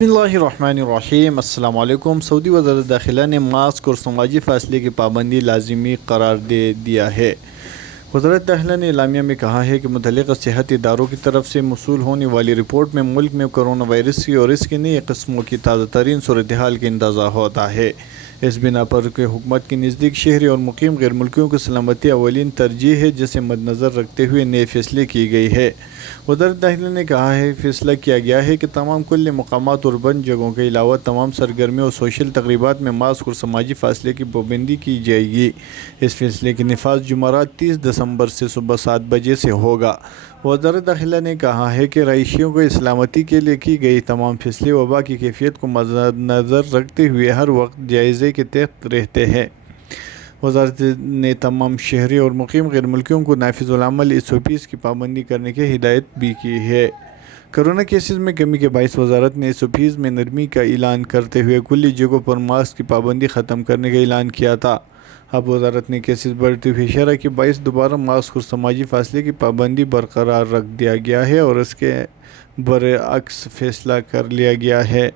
बिस्मिल्लाहिर्रहमानिर्रहीम। अस्सलाम वालेकुम। सऊदी वज़ारत दाखिला ने मास्क और समाजी फासले की पाबंदी लाजिमी करार दे दिया है। वज़ारत दाखिला ने एलामिया में कहा है कि मुतल्लिक़ सेहत इदारों की तरफ से मौसूल होने वाली रिपोर्ट में मुल्क में कोरोना वायरस की और इसकी नई किस्मों की ताज़ा तरीन सूरत हाल का अंदाज़ा होता है। इस बिना पर कि हुकूमत के नज़दीक शहरी और मुकीम गैर मुल्कियों की सलामती अवलिन तरजीह है, जिसे मद्दनज़र रखते हुए नए फैसले की गई है। वज़ारत दाखिला ने कहा है फैसला किया गया है कि तमाम कुल्ली मकामात और बंद जगहों के अलावा तमाम सरगर्मियों और सोशल तकरीबात में मास्क और समाजी फासले की पाबंदी की जाएगी। इस फैसले की नफाज जुमेरात 30 दिसंबर से सुबह 7 बजे से होगा। वज़ारत दाखिला ने कहा है कि रहायशियों को सलामती के लिए की गई तमाम फैसले वबा की कैफियत को मद्देनज़र रखते हुए हर वक्त जायज़े के तहत रहते हैं। वज़ारत ने तमाम शहरी और मुकीम गैर मुल्कियों को नाफिज़ुल अमल SOPs की पाबंदी करने की हिदायत भी की है। कोरोना केसेस में कमी के बायस वज़ारत ने SOPs में नरमी का ऐलान करते हुए कुल्ली जगहों पर मास्क की पाबंदी ख़त्म करने का ऐलान किया था। अब वज़ारत ने केसेस बढ़ते हुए शरह के बायस दोबारा मास्क और समाजी फासले की पाबंदी बरकरार रख दिया गया है और इसके बरअक्स फैसला कर लिया गया है।